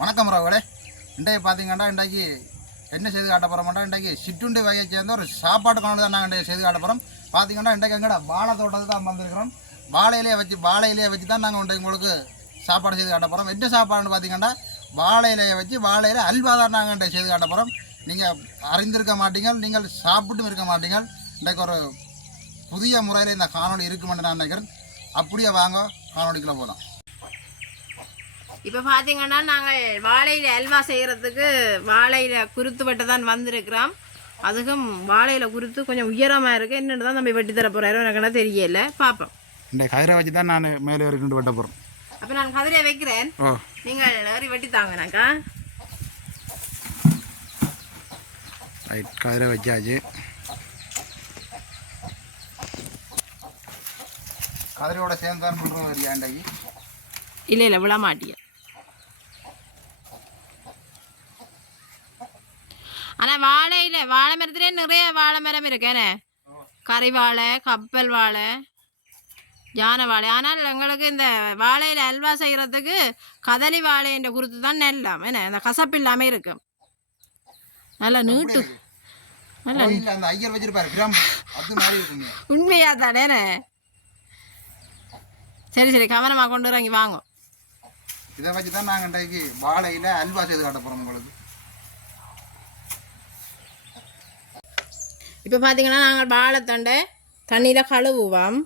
வணக்கம் ராவலே. இன்றைக்கு பார்த்தீங்கன்னா இன்றைக்கு என்ன செய்து காட்ட போகிறோம்னா இன்றைக்கு சிற்றுண்டி வகையை சேர்ந்த ஒரு சாப்பாடு கொண்டு தான் நாங்கள் இன்றைக்கு செய்து காட்ட போகிறோம் பார்த்தீங்கன்னா இன்றைக்கு எங்கட? வாழை தோட்டத்துக்கு தான் வந்திருக்கிறோம். வாழையிலே வச்சு வாழையிலேயே வச்சு தான் நாங்கள் இன்றைக்கு உங்களுக்கு சாப்பாடு செய்து காட்ட போகிறோம் என்ன சாப்பாடுன்னு பார்த்தீங்கன்னா வாழை இலையை வச்சு வாழை இலை அல்வா தான் நாங்கள் இன்றைக்கு செய்து காட்ட போகிறோம் நீங்கள் அறிந்திருக்க மாட்டீங்க நீங்கள் சாப்பிட்டும் இருக்க மாட்டீங்க. இன்றைக்கு ஒரு புதிய முறையில் இந்த காணொளி இருக்குமென்று நான் நினைக்கிறேன். அப்படியே வாங்க காணொலிக்குள்ளே போகலாம் இப்போ பார்த்தீங்கன்னா நாங்கள் வாழையில அல்வா செய்கிறதுக்கு வாழையில குருத்து வெட்ட தான் வந்திருக்கிறோம். அதுக்கும் வாழையில குருத்து கொஞ்சம் உயரமாக இருக்குது என்னென்னு தான் நம்ம வெட்டி தர போகிறாரோ எனக்கு தெரியல. பார்ப்போம் இந்த கயிறை வச்சு தான் நான் மேலே வரைக்கும் வெட்ட போகிறேன் அப்போ நான் கதிரையை வைக்கிறேன். நீங்கள் ஏறி வெட்டி தாங்கனாக்கா. ரைட் கதிரை வச்சாச்சு. கதிரையோட சேர்ந்து தான் பண்ணுறோம் இன்றைக்கு இல்லை இல்லை விழ மாட்டியா? ஆனால் வாழையில வாழை மரத்துலேயே நிறைய வாழை மரம் இருக்கேனே. கறி வாழை கப்பல் வாழை யானை வாழை. ஆனால் எங்களுக்கு இந்த வாழையில அல்வா செய்கிறதுக்கு கதலி வாழைன்ற குருத்து தான் நெல்லாம் என்ன? இந்த கசப்பு இல்லாமல் இருக்கும் நல்லா நீட்டு. உண்மையா தானே சரி சரி கவனமாக கொண்டு வர இங்கே வாங்க. இதை வச்சு தான் நாங்கள் இன்றைக்கு வாழையில் அல்வா செய்து காட்ட போகிறோம் உங்களுக்கு. இப்போ பார்த்தீங்கன்னா நாங்கள் வாழைத்தண்டை தண்ணியில் கழுவுவோம்.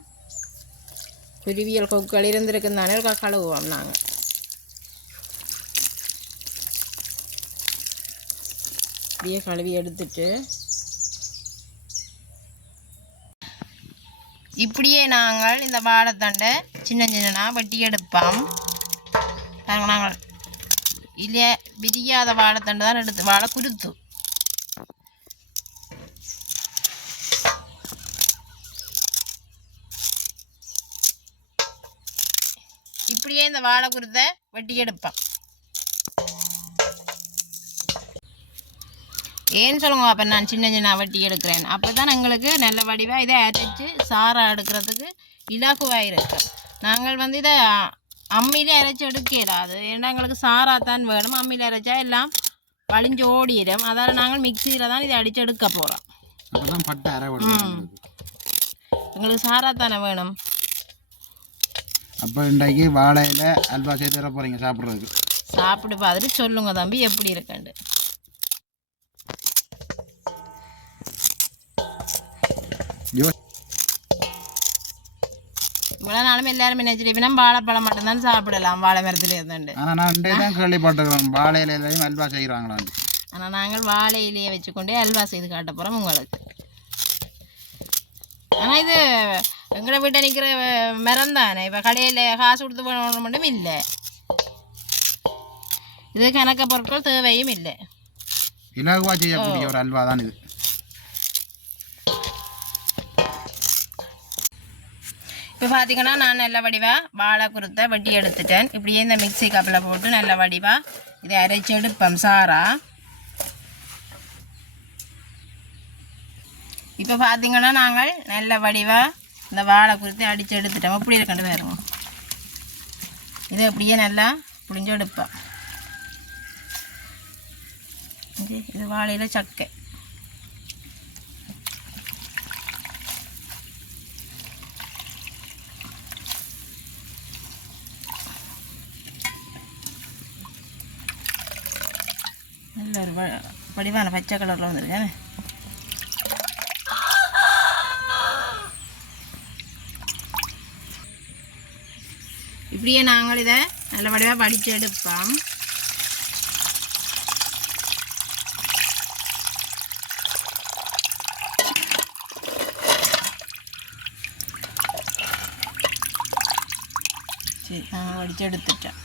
குருவியல் கொக்குகள் இருந்திருக்கும் தானே கழுவுவோம் நாங்கள். அப்படியே கழுவி எடுத்துட்டு. இப்படியே நாங்கள் இந்த வாழைத்தண்டை சின்ன சின்னனாக வெட்டி எடுப்போம். நாங்கள். இல்லையே விரியாத வாழைத்தண்டை தான் எடுத்து வாழை குருத்து. இப்படியே இந்த வாழை குருத்தை வெட்டி எடுப்பேன். ஏன்னு சொல்லுங்க அப்போ நான் சின்ன சின்ன வெட்டி எடுக்கிறேன். அப்போ தான் எங்களுக்கு நல்ல வடிவாக இதை அரைச்சி சாரா எடுக்கிறதுக்கு இலகுவாக இருக்கு. நாங்கள் வந்து இதை அம்மியிலே அரைச்சி எடுக்கலாது ஏன்னா எங்களுக்கு சாரா தான் வேணும். அம்மியில் அரைச்சா எல்லாம் வழிஞ்சு ஓடிடும் அதால் நாங்கள் மிக்சியில் தான் இதை அடித்து எடுக்க போகிறோம். எங்களுக்கு. சாரா தானே வேணும்? அப்போ இன்றைக்கு வாழையில் அல்வா செய்து தர போகிறீங்க சாப்பிட்றதுக்கு. சாப்பிட்டு பார்த்துட்டு சொல்லுங்க தம்பி எப்படி இருக்குண்டு இவ்வளோ நாளும் எல்லாரும் நினைச்சிருப்பீங்கன்னா வாழைப்பழம் மட்டும்தான் சாப்பிடலாம் வாழை மரத்துல இருந்துண்டு ஆனால் நான் இன்றைக்கு தான் கேள்விப்பட்டிருக்கிறேன் வாழையிலையும் அல்வா செய்கிறாங்களான்னு ஆனால் நாங்கள் வாழை இலையை வச்சுக்கொண்டே அல்வா செய்து காட்ட போகிறோம் உங்களுக்கு. ஆனால் இது எங்களை வீட்டை நிற்கிற மரம் தானே இப்போ கடையில் காசு கொடுத்து போன மட்டும் இல்லை. இது கணக்க பொருட்கள் தேவையும் இல்லை. இலகுவாக செய்யக்கூடிய ஒரு அல்வா தான் இது. இப்போ பார்த்தீங்கன்னா நான் நல்ல வடிவாக வாழை குருத்தை வெட்டி எடுத்துட்டேன். இப்படியே இந்த மிக்ஸி கப்பில் போட்டு நல்ல வடிவாக இதை அரைச்சி எடுப்போம் சாரா. இப்போ பார்த்தீங்கன்னா நாங்கள் நல்ல வடிவாக இந்த வாழை குறித்து அடித்து எடுத்துட்டோம் அப்படி இருக்கண்டு பாருங்க இதை அப்படியே நல்லா புளிஞ்சு எடுப்பேன். இது இது வாழையில் சக்கை. நல்ல ஒரு வ- வடிவான பச்சை கலரில் வந்துருக்கேன். இப்படியே நாங்கள் இதை நல்லபடியாக படித்து எடுப்போம். சரி நாங்கள் வடித்து எடுத்துட்டோம்.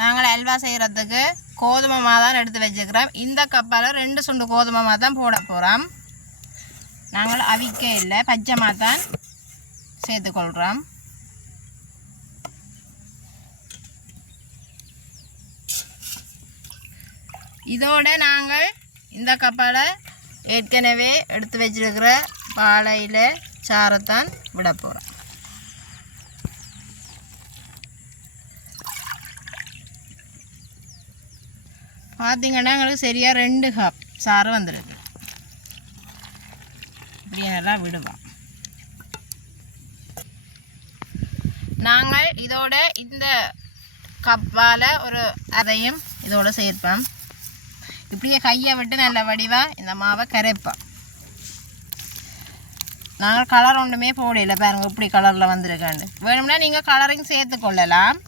நாங்கள் அல்வா செய்கிறதுக்கு கோதுமை மாதான் எடுத்து வச்சுக்கிறோம். இந்த கப்பால் ரெண்டு சுண்டு கோதுமை மாதான் போட போகிறோம் நாங்கள் அவிக்க இல்லை பச்சை மாதான் சேர்த்துக்கொள்கிறோம் இதோட நாங்கள் இந்த கப்பால் ஏற்கனவே எடுத்து வச்சிருக்கிற பாலையில் சாரத்தான் விட போகிறோம் பார்த்தீங்கன்னா எங்களுக்கு சரியாக ரெண்டு கப் சாறு வந்துருக்கு. இப்படி நல்லா விடுவோம். நாங்கள் இதோட இந்த கப்பால் ஒரு அதையும் இதோட சேர்ப்போம். இப்படியே கையை விட்டு நல்ல வடிவாக இந்த மாவை கரைப்போம். நாங்கள் கலர் ஒன்றுமே போடல பாருங்க இப்படி கலரில் வந்திருக்காண்டு வேணும்னா நீங்கள் கலரிங் சேர்த்து கொள்ளலாம்.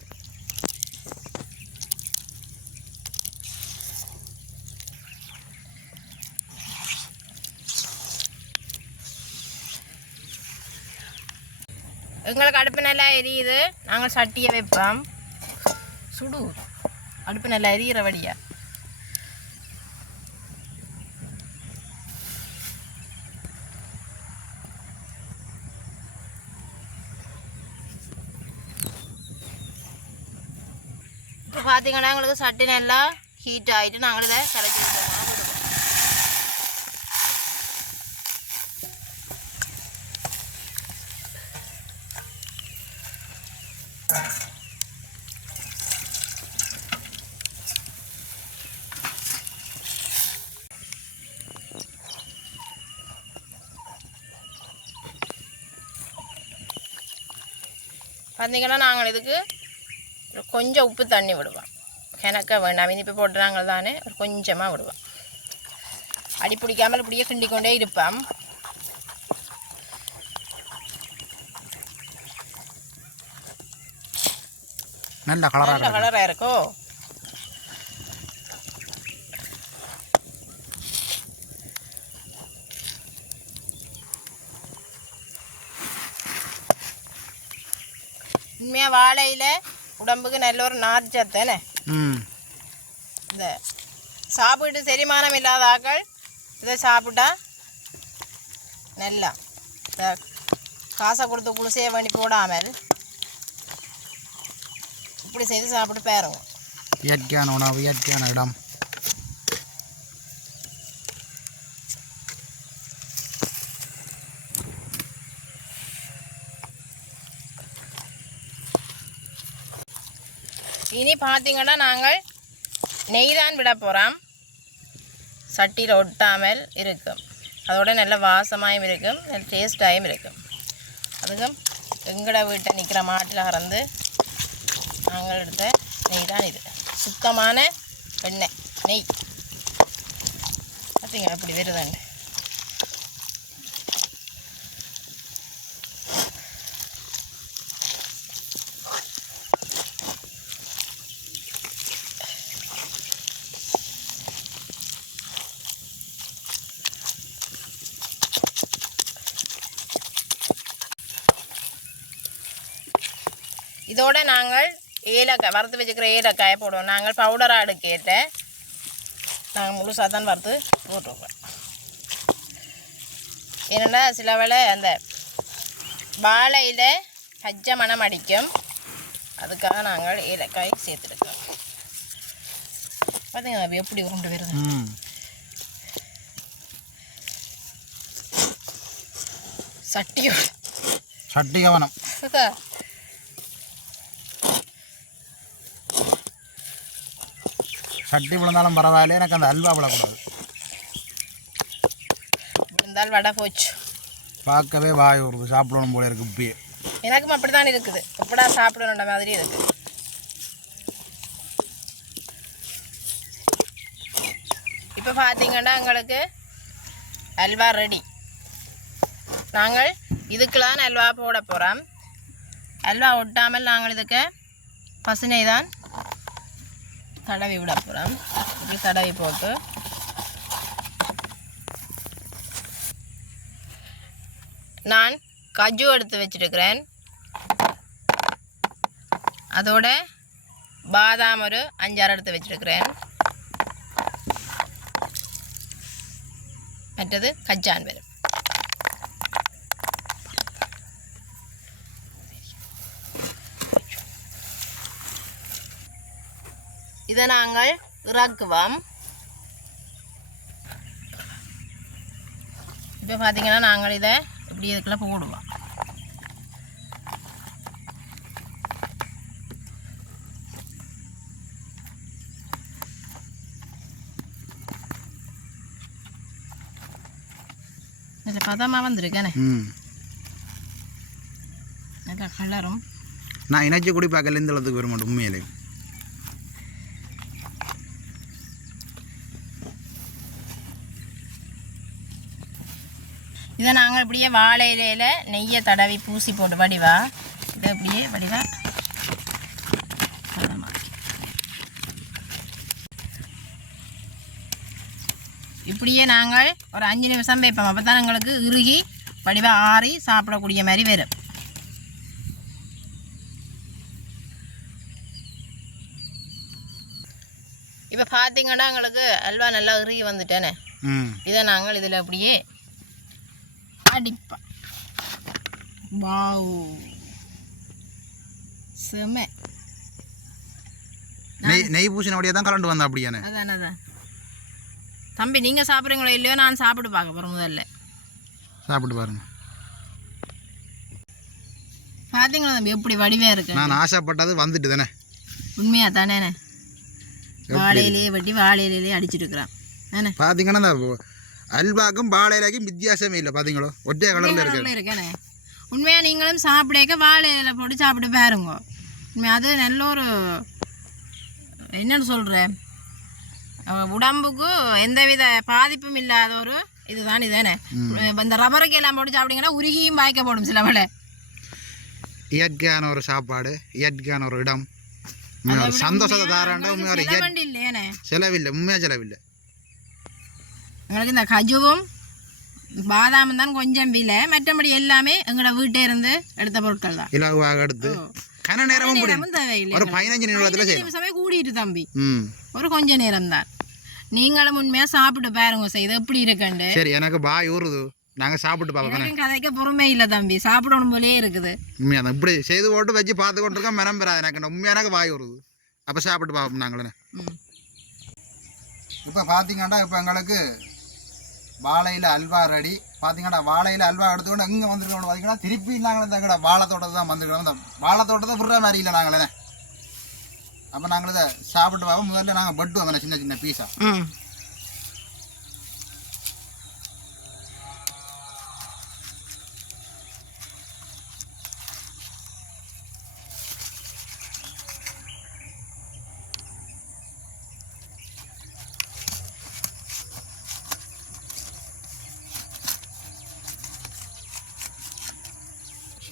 எங்களுக்கு அடுப்பு நல்லா எரியுது. நாங்கள் சட்டியை வைப்போம். சுடு. அடுப்பு நல்லா எரியிற வழியா. இப்போ பார்த்தீங்கன்னா எங்களுக்கு சட்டி நல்லா ஹீட் ஆகிட்டு நாங்கள் இதை கரைக்கிறோம் பார்த்தீங்கன்னா நாங்கள் இதுக்கு ஒரு கொஞ்சம் உப்பு தண்ணி விடுவோம். கிணக்க வேண்டாம் இனிப்பு போட்டுறாங்க தானே ஒரு கொஞ்சமாக விடுவோம். அடி பிடிக்காமல் இப்படியே கிண்டி கொண்டே இருப்போம். நல்ல கலராக நல்ல கலராக இருக்கோ? உண்மையாக வாழையில் உடம்புக்கு நல்ல ஒரு நார்ச்சத்து தானே? இந்த சாப்பிட்டு செரிமானம் இல்லாத ஆக்கள் இதை சாப்பிட்டா நல்லா. காசை கொடுத்து குளிசையை பண்ணி போடாமல் இப்படி செய்து சாப்பிட்டு பாருங்க இயற்கையான உணவு இயற்கையான இடம். இனி பார்த்தீங்கன்னா நாங்கள் நெய் தான் விட போகிறோம் சட்டியில் ஒட்டாமல் இருக்கும். அதோட நல்ல வாசமாயும் இருக்கும் நல்ல டேஸ்டாயும் இருக்கும். அதுக்கும் எங்கட வீட்டை நிற்கிற மாட்டில் கறந்து நாங்கள் எடுத்த நெய் தான் இது. சுத்தமான வெண்ணெய் நெய். பார்த்தீங்களா அப்படி வருதாண்டு இதோட நாங்கள் ஏலக்காய் வறுத்து வச்சுக்கிற ஏலக்காயை போடுவோம் நாங்கள் பவுடராக எடுக்கேட்ட நாங்கள் முழுசாக தான் வறுத்து போட்டுருவோம் ஏன்னா சில வேளை அந்த வாழையில் பச்சை மணம் அடிக்கும் அதுக்காக நாங்கள் ஏலக்காய் சேர்த்துருக்கோம் பார்த்தீங்களா எப்படி உருண்டு வருது ம் சட்டியோட சட்டி கவனம் சட்டி விழுந்தாலும் பரவாயில்ல. எனக்கு அந்த அல்வா விழக்கூடாது இருந்தால் வடை போச்சு. பார்க்கவே வாய் வருது சாப்பிடணும் போல இருக்கு இப்பயே. எனக்கும் அப்படி தான் இருக்குது. எப்படா சாப்பிடணுன்ற மாதிரி இருக்கு. இப்போ பார்த்தீங்கன்னா எங்களுக்கு அல்வா ரெடி நாங்கள் இதுக்கெல்லாம் அல்வா போட போகிறோம் அல்வா ஒட்டாமல் நாங்கள் இதுக்கு பசுனை தான் தடவி விட போகிறோம் இப்படி தடவி போட்டு. நான் கஜு எடுத்து வச்சிருக்கிறேன். அதோட பாதாம் ஒரு அஞ்சாறு எடுத்து வச்சிருக்கிறேன். மற்றது கஜான் வரும் இதை நாங்கள் இறக்குவோம். இப்போ பார்த்தீங்கன்னா நாங்கள் இதை இப்படி இதுக்கெல்லாம் போடுவோம். இதில் வந்திருக்கானே நல்லா கலரும். நான் இணைச்சி குடி பார்க்கல இந்த அளவுக்கு உண்மையிலே. இதை நாங்கள் இப்படியே வாழை இலையில நெய்யை தடவி பூசி போட்டு வடிவா? இதை இப்படியே வடிவா. இப்படியே நாங்கள் ஒரு அஞ்சு நிமிஷம் வைப்போம். அப்போ தான் எங்களுக்கு இறுகி வடிவா ஆறி சாப்பிடக்கூடிய மாதிரி வரும். இப்போ பார்த்தீங்கன்னா எங்களுக்கு அல்வா நல்லா இறுகி வந்துட்டேனே. இதை நாங்கள் இதில் அப்படியே அடிப்போம் வாவ். செம. நெய் நெய் பூசினபடியே தான் கலண்டு வந்தா அப்படியானே? அதான் அதான். தம்பி நீங்கள் சாப்பிட்றீங்களோ இல்லையோ நான் சாப்பிட்டு பார்க்க போகிறேன் முதல்ல. சாப்பிட்டு பாருங்க. பார்த்தீங்களா தம்பி எப்படி வடிவாக இருக்கு? நான் ஆசைப்பட்டது வந்துட்டு தானே? உண்மையா தானேண்ணே வாழையிலேயே வட்டி வாழையிலேயே அடிச்சிட்டு இருக்கிறான். பார்த்தீங்கன்னா அல்வாக்கும் பாலையிலாக்கும் வித்தியாசமே இல்லை பார்த்தீங்களோ ஒற்றைய கலரில் இருக்கு கலர்ல இருக்கேனே. உண்மையா நீங்களும் சாப்பிடக்க வாழை இலையில போட்டு சாப்பிட்டு பாருங்க. உண்மையா அது நல்ல ஒரு என்னன்னு சொல்கிறேன் உடம்புக்கு எந்தவித பாதிப்பும் இல்லாத ஒரு இதுதான் இதுதானே. இந்த ரப்பருக்கு எல்லாம் போட்டு சாப்பிட்டீங்கன்னா உருகியும் பாய்க்க போடும் சில வேளை. இயற்கையான ஒரு சாப்பாடு இயற்கையான ஒரு இடம். சந்தோஷத்தை தாராண்ட உண்மையா ஒரு இயற் வண்டி இல்லையானே செலவில்லை உண்மையாக செலவில்லை. எங்களுக்கு இந்த கஜுவும் பாதாமும் தான் கொஞ்சம் விலை. மற்றபடி எல்லாமே எங்களோட வீட்டே இருந்து எடுத்த பொருட்கள் தான் இலவாக எடுத்து கன நேரமும் தேவையில்லை ஒரு பதினஞ்சு நிமிஷமே கூடிட்டு தம்பி. ஒரு கொஞ்ச நேரம் தான் நீங்களும் உண்மையா சாப்பிட்டு பாருங்க சார் இது எப்படி இருக்குண்டு சரி எனக்கு பாய் ஊறுது. நாங்கள் சாப்பிட்டு எனக்கும் கதைக்க பொறுமை இல்லை தம்பி. சாப்பிடணும் போலே இருக்குது. உண்மையாக இப்படி செய்து போட்டு வச்சு பார்த்து கொண்டிருக்கோம் மனம் பெறாது. எனக்கு உண்மையாக வாய் வருது அப்போ சாப்பிட்டு பார்ப்போம் நாங்களே. இப்போ பார்த்தீங்கன்னா இப்போ எங்களுக்கு வாழையில் அல்வா ரெடி. பார்த்தீங்கன்னா வாழையில் அல்வா எடுத்துக்கொண்டு எங்கே வந்துருக்கோம் பார்த்தீங்கன்னா திருப்பி நாங்கள் இந்த வாழை தோட்டத்தை தான் வந்திருக்கிறோம் இந்த வாழை தோட்டத்தை விடுற மாதிரி இல்லை நாங்களே. அப்போ நாங்கள் இதை சாப்பிட்டு பார்ப்போம். முதல்ல நாங்கள் பட்டு வந்தோம் சின்ன சின்ன பீஸா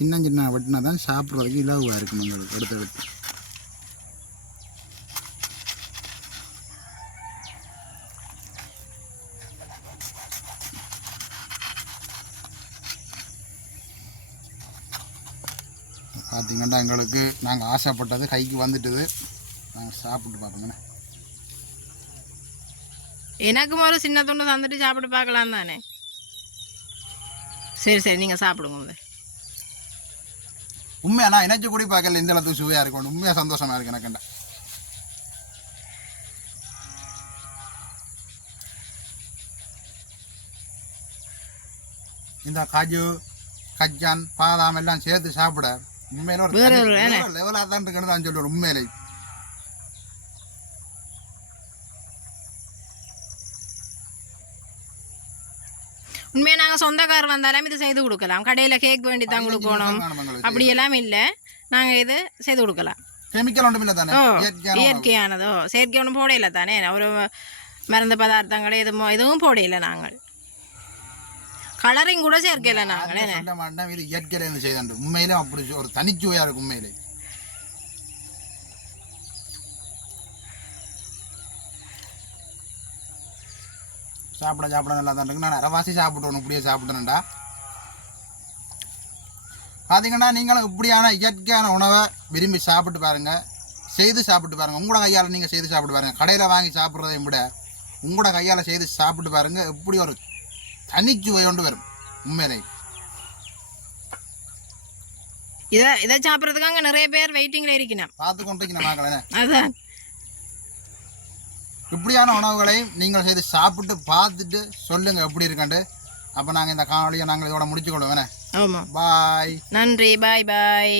சின்ன சின்ன வெட்டினா தான் சாப்பிட்றதுக்கு இலவாக இருக்கும் எங்களுக்கு எடுத்து எடுத்து. பார்த்தீங்கன்னா எங்களுக்கு நாங்கள் ஆசைப்பட்டது கைக்கு வந்துட்டுது. நாங்கள் சாப்பிட்டு பார்ப்போங்கண்ணே எனக்கும் ஒரு சின்ன துண்டு தந்துட்டு சாப்பிட்டு பார்க்கலாம் தானே? சரி சரி நீங்கள் சாப்பிடுங்க உண்மையா நான் இணைச்சு கூடி பார்க்கல இந்த அளவுக்கு சுவையாக இருக்கும் உண்மையாக சந்தோஷமா இருக்கு எனக்குண்டா. இந்த காஜு கஜான் பாதாம் எல்லாம் சேர்த்து சாப்பிட உண்மையில ஒரு. லெவலாக தான் இருக்குன்னு தான் சொல்லுவேன் உண்மையிலே உண்மையாக நாங்கள் சொந்தக்கார் வந்தாலும் இது செய்து கொடுக்கலாம். கடையில் கேக் வேண்டி தான் கொடுக்கணும். அப்படியெல்லாம் இல்லை. நாங்கள் இது செய்து கொடுக்கலாம். கெமிக்கல் ஒன்றும் தானே. இயற்கையானதோ? செயற்கை ஒன்றும் போடையில தானே? ஒரு மருந்து பதார்த்தங்கள் எதுவும் எதுவும் போடையில நாங்கள். கலரிங் கூட சேர்க்கல நாங்கள் இது இயற்கையில இருந்து செய்தாண்டு. உண்மையிலே அப்படி ஒரு தனிச்சுவையாக இருக்கும் உண்மையிலே. சாப்பிட சாப்பிட நல்லா தான் இருக்கு. நான் அரைவாசி சாப்பிட்றேன் இப்படியே சாப்பிட்டேன்டா பார்த்தீங்கன்னா நீங்களும் இப்படியான இயற்கையான உணவை விரும்பி சாப்பிட்டு பாருங்க. செய்து சாப்பிட்டு பாருங்க. உங்களோட கையால் நீங்கள் செய்து சாப்பிட்டு பாருங்க. கடையில் வாங்கி சாப்பிட்றதையும் விட உங்களோட கையால் செய்து சாப்பிட்டு பாருங்க. எப்படி ஒரு தனிச்சுவை கொண்டு வரும். உண்மையிலே. இதை இதை சாப்பிட்றதுக்கு அங்கே நிறைய பேர் வெயிட்டிங்கில் இருக்கணும். பார்த்து கொண்டு நாங்களே அதான். இப்படியான உணவுகளை நீங்கள் செய்து சாப்பிட்டு பார்த்துட்டு சொல்லுங்க எப்படி இருக்கண்டு அப்போ நாங்கள் இந்த காணொலியை நாங்கள் இதோட முடிச்சுக்கொள்வோம் ஆமாம் பாய் நன்றி. பாய் பாய்